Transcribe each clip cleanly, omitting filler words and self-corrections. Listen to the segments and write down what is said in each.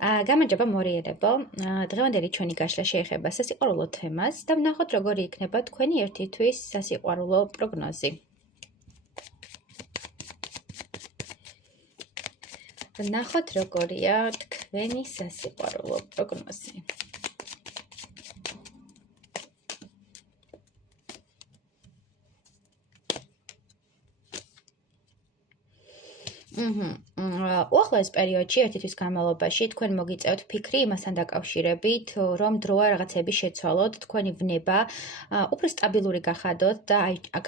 გამარჯობა მორიელებო. დღევანდელი ჩვენი გაშლა შეეხება სასიყვარულო თემას და ვნახოთ როგორი იქნება თქვენი ერთი თვის სასიყვარულო პროგნოზი. ვნახოთ როგორია თქვენი სასიყვარულო პროგნოზი. უახლოეს პერიოდში ერთი თვის განმავლობაში თქვენ მოგიწევთ ფიქრი იმასთან დაკავშირებით, რომ დროა რაღაცები შეცვალოთ, თქვენი ვნება უფრო სტაბილური გახადოთ და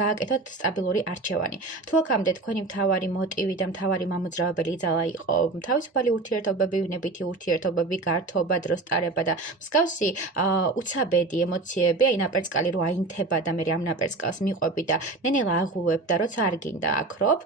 გააკეთოთ სტაბილური არჩევანი. თუ აქამდე თქვენი მთავარი მოტივი და მთავარი მამოძრავებელი ძალა იყო თავისუფალი ურთიერთობები, ვნებითი ურთიერთობები, გართობა, დროს ტარება და მსგავსი უცაბედი ემოციები, აი ნაპერწკალი რო აინთება და მე ამ ნაპერწკალს მიყვები და ნენელა აღუვებ და როცა არ გინდა აქრობ,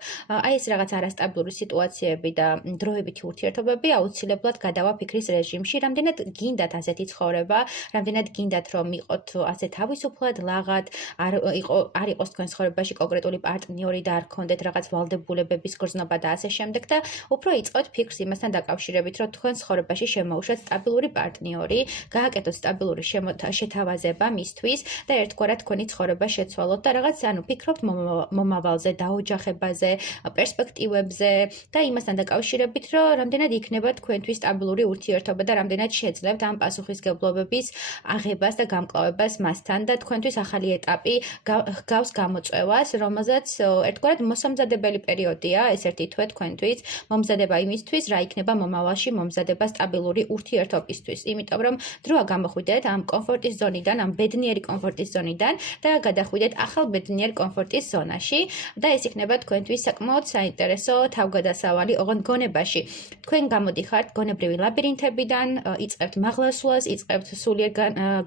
აი ეს რაღაც არასტაბილური სიტუაციები და დროებითი ურთიერთობები აუცილებლად გადავა ფიქრის რეჟიმში, რამდენად გინდათ ასეთი ცხოვრება, რამდენად გინდათ რომ იყოთ ასე თავისუფლად, ლაღად, არ იყოს თქვენ ცხოვრებაში კონკრეტული პარტნიორი და არ გქონდეთ რაღაც ვალდებულებების გრძნობა და ასე შემდეგ და უფრო იწყოთ ფიქრს იმასთან დაკავშირებით, რომ თქვენ ცხოვრებაში შემოუშვათ სტაბილური პარტნიორი, გააკეთოთ სტაბილური შეთავაზება მისთვის და ერთგვარად თქვენი ცხოვრება შეცვალოთ და რაღაც ფიქრობთ მომავალზე, დაოჯახებაზე, პერსპექტივებზე და იმასთან დაკავშირებით, რომ რამდენად იქნება თქვენთვის სტაბილური ურთიერთობა და რამდენად შეძლებთ ამ პასუხისმგებლობების აღებას და გამკლავებას მასთან და თქვენთვის ახალი ეტაპი გავს გამოწვევას, რომელზეც ერთგვარად მოსამზადებელი პერიოდია ეს ერთი თვე თქვენთვის, მომზადება იმისთვის, რა იქნება მომავალში, მომზადება სტაბილური ურთიერთობისთვის, იმიტომ რომ დროა გამოხვიდეთ ამ კომფორტის ზონიდან, ამ ბედნიერი კომფორტის ზონიდან და გადახვიდეთ ახალ ბედნიერ კომფორტის ზონაში და ეს იქნება თქვენთვის საკმაოდ საინტერესო თავგადასავალი ოღონდ გონებაში. თქვენ გამოდიხართ გონებრივი ლაბირინთებიდან, იწყებთ მაღლა სულას, იწყებთ სულიერ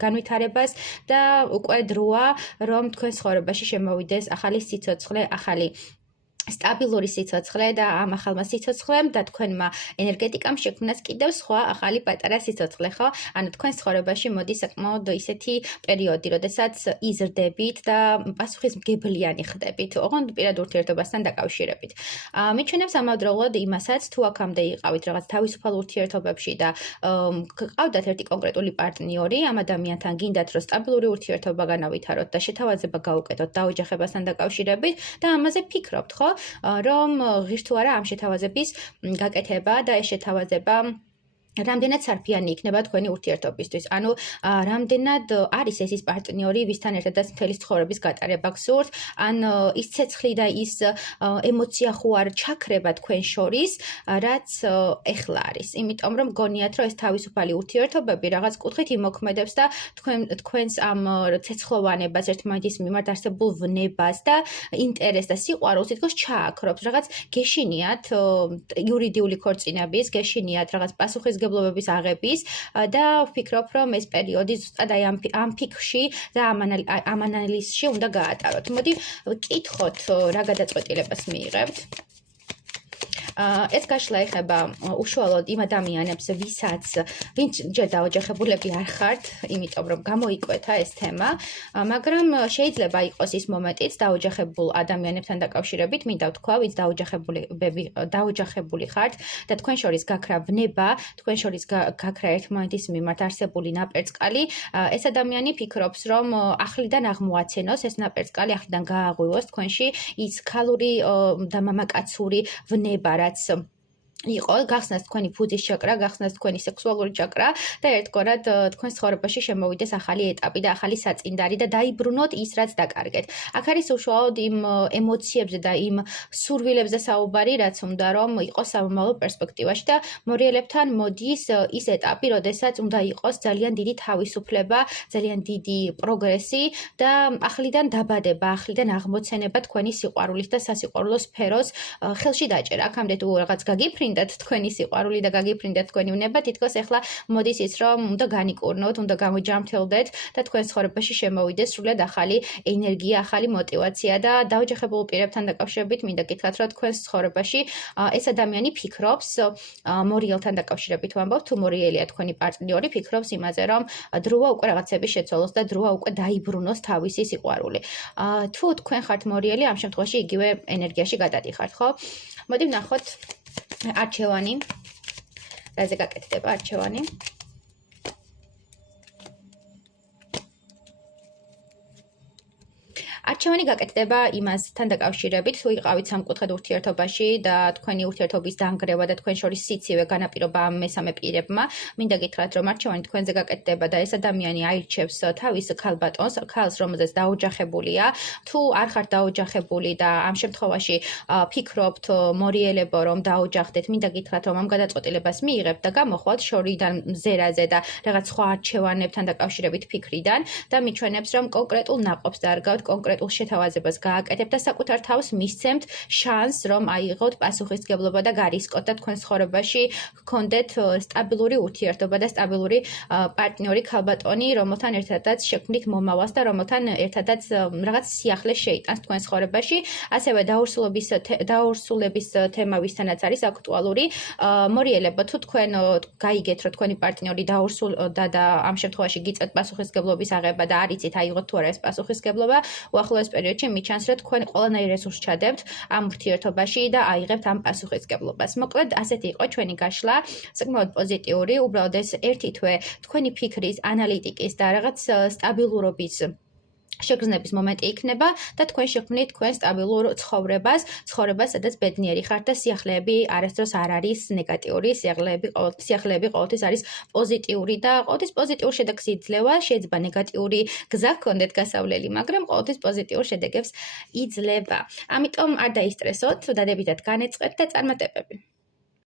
განვითარებას და უკვე დროა, რომ თქვენ ცხოვრებაში შემოვიდეს ახალი სიცოცხლე, ახალი სტაბილური სიცოცხლე და ამ ახალმა სიცოცხლემ და თქვენმა ენერგეტიკამ შექმნას კიდევ სხვა ახალი პატარა სიცოცხლე, ხო? ანუ თქვენ ცხოვრებაში მოდის საკმაოდ ისეთი პერიოდი, როდესაც იზრდებით და პასუხისმგებლიანი ხდებით, ოღონდ პირად ურთიერთობასთან დაკავშირებით. მიჩვენებს ამავდროულად იმასაც, თუ აქამდე იყავით რაღაც თავისუფალ ურთიერთობებში და გყავდათ ერთი კონკრეტული პარტნიორი, ამ ადამიანთან გინდათ რომ სტაბილური ურთიერთობა განავითაროთ და შეთავაზება გაუკეთოთ დაოჯახებასთან დაკავშირებით და ამაზე ფიქრობთ, ხო? რომ ღირს თუ არა ამ შეთავაზების გაკეთება და ეს შეთავაზება რამდენად სარფიანი იქნება თქვენი ურთიერთობისთვის. ანუ რამდენად არის ეს ის პარტნიორი, ვისთან ერთადაც მთელი ცხოვრების გატარება გსურთ, ან ის ცეცხლი და ის ემოცია ხო არ ჩაქრება თქვენ შორის, რაც ეხლა არის. იმიტომ რომ გონიათ, რომ ეს თავისუფალი ურთიერთობები რაღაც კუთხით იმოქმედებს და თქვენს ამ ცეცხლოვანებას, ერთმანეთის მიმართ არსებულ ვნებას და ინტერესს და სიყვარულს თითქოს ჩააქრობს. რაღაც გეშინიათ იურიდიული ქორწინების, გეშინიათ რაღაც პასუხისმგებლობის აღების და ვფიქრობ, რომ ეს პერიოდი ზუსტად აი ამ ფიქრში და ამ ანალიზში უნდა გაატაროთ. მოდი ვკითხოთ, რა გადაწყვეტილებას მიიღებთ. ეს გაშლა ეხება უშუალოდ იმ ადამიანებს, ვინც ჯერ დაოჯახებულები არ ხართ, იმიტომ რომ გამოიკვეთა ეს თემა, მაგრამ შეიძლება იყოს ის მომენტიც დაოჯახებულ ადამიანებთან დაკავშირებით, მინდა ვთქვა, ვინც დაოჯახებული ხართ და თქვენ შორის გაქრა ვნება, თქვენ შორის გაქრა ერთმანეთის მიმართ არსებული ნაპერწკალი, ეს ადამიანი ფიქრობს, რომ ახლიდან აღმოაცენოს ეს ნაპერწკალი, ახლიდან გააღვივოს თქვენში ის ქალური და მამაკაცური ვნება, რაც იყო, გახსნას თქვენი ფუძის ჭაკრა, გახსნას თქვენი სექსუალური ჭაკრა და ერთგვარად თქვენ ცხოვრებაში შემოვიდეს ახალი ეტაპი და ახალი საწინდარი და დაიბრუნოთ ის, რაც დაკარგეთ. აქ არის უშუალოდ იმ ემოციებზე და იმ სურვილებზე საუბარი, რაც უნდა რომ იყოს სამომავლო პერსპექტივაში და მორიელებთან მოდის ის ეტაპი, როდესაც უნდა იყოს ძალიან დიდი თავისუფლება, ძალიან დიდი პროგრესი და ახლიდან დაბადება, ახლიდან აღმოცენება თქვენი სიყვარულის და სასიყვარულო სფეროს ხელში დაჭერა. აქამდე თუ რაღაც გაგიფრინდათ თქვენი სიყვარული და გაგიფრინდათ თქვენი ვნება, თითქოს ახლა მოდის ის, რომ უნდა განიკურნოთ, უნდა გამოჯამრთელდეთ და თქვენ ცხოვრებაში შემოვიდეს სრულად ახალი ენერგია, ახალი мотиваცია და დაოჯახებულ პირებთან დაკავშირებით მინდა გითხრათ, რომ თქვენ ცხოვრებაში ეს ადამიანი ფიქრობს მორიელთან დაკავშირებით ვამბობ, თუ მორიელია თქვენი პარტნიორი, ფიქრობს იმაზე, რომ დროა უკვე რაღაცები შეცვალოს და დროა უკვე დაიბრუნოს თავისი სიყვარული. თუ თქვენ ხართ მორიელი, ამ შემთხვევაში იგივე ენერგიაში გადადიხართ, ხო? მოდი ვნახოთ არჩევანი რაზე გაკეთდება არჩევანი? არჩევანი გაკეთდება იმასთან დაკავშირებით, თუ იყავით სამკუთხედ ურთიერთობაში და თქვენი ურთიერთობის დანგრევა და თქვენ შორის სიცივე განაპირობა ამ მესამე პირებმა, მინდა გითხრათ, რომ არჩევანი თქვენზე გაკეთდება და ეს ადამიანი აირჩევს თავის ქალბატონს, ქალს, რომელზეც დაოჯახებულია. თუ არ ხართ დაოჯახებული და ამ შემთხვევაში ფიქრობთ, მორიელებო, რომ დაოჯახდეთ, მინდა გითხრათ, რომ ამ გადაწყვეტილებას მიიღებთ და გამოხვალთ შორიდან მზერაზე და რაღაც სხვა არჩევანებთან დაკავშირებით ფიქრიდან და მიჩვენებს, რომ კონკრეტულ ნაყოფს დარგავთ, კონკრეტულ შეთავაზებას გააკეთებთ და საკუთარ თავს მისცემთ შანსს, რომ აიღოთ პასუხისმგებლობა და გარისკოთ და თქვენ ცხოვრებაში გქონდეთ სტაბილური ურთიერთობა და სტაბილური პარტნიორი ქალბატონი, რომელთან ერთადაც შექმნით მომავალს და რომელთან ერთადაც რაღაც სიახლე შეიტანს თქვენ ცხოვრებაში. ასევე დაურსულების თემა ვისთანაც არის აქტუალური. მორიელებო, თუ თქვენ გაიგეთ, რომ თქვენი პარტნიორი დაურსულდა და ამ შემთხვევაში გიწევთ პასუხისმგებლობის აღება და არ იცით აიღოთ თუ არა ეს პასუხისმგებლობა, უახლოეს პერიოდში მიჩანს, რომ თქვენ ყველანაირ რესურსს ჩადებთ ამ ურთიერთობაში და აიღებთ ამ პასუხისმგებლობას. მოკლედ, ასეთი იყო ჩვენი გაშლა, საკმაოდ პოზიტიური, უბრალოდ ეს ერთი თვე თქვენი ფიქრის, ანალიტიკის და რაღაც სტაბილურობის შეგრძნების მომენტი იქნება და თქვენ შექმნით თქვენ სტაბილურ ცხოვრებას, სადაც ბედნიერი ხართ და სიახლეები არასდროს არ არის ნეგატიური, სიახლეები ყოველთვის არის პოზიტიური და ყოველთვის პოზიტიურ შედეგს იძლევა, შეიძლება ნეგატიური გზა გქონდეთ გასავლელი, მაგრამ ყოველთვის პოზიტიურ შედეგებს იძლევა. ამიტომ არ დაისტრესოთ, დადებითად განეწყეთ და წარმატებები.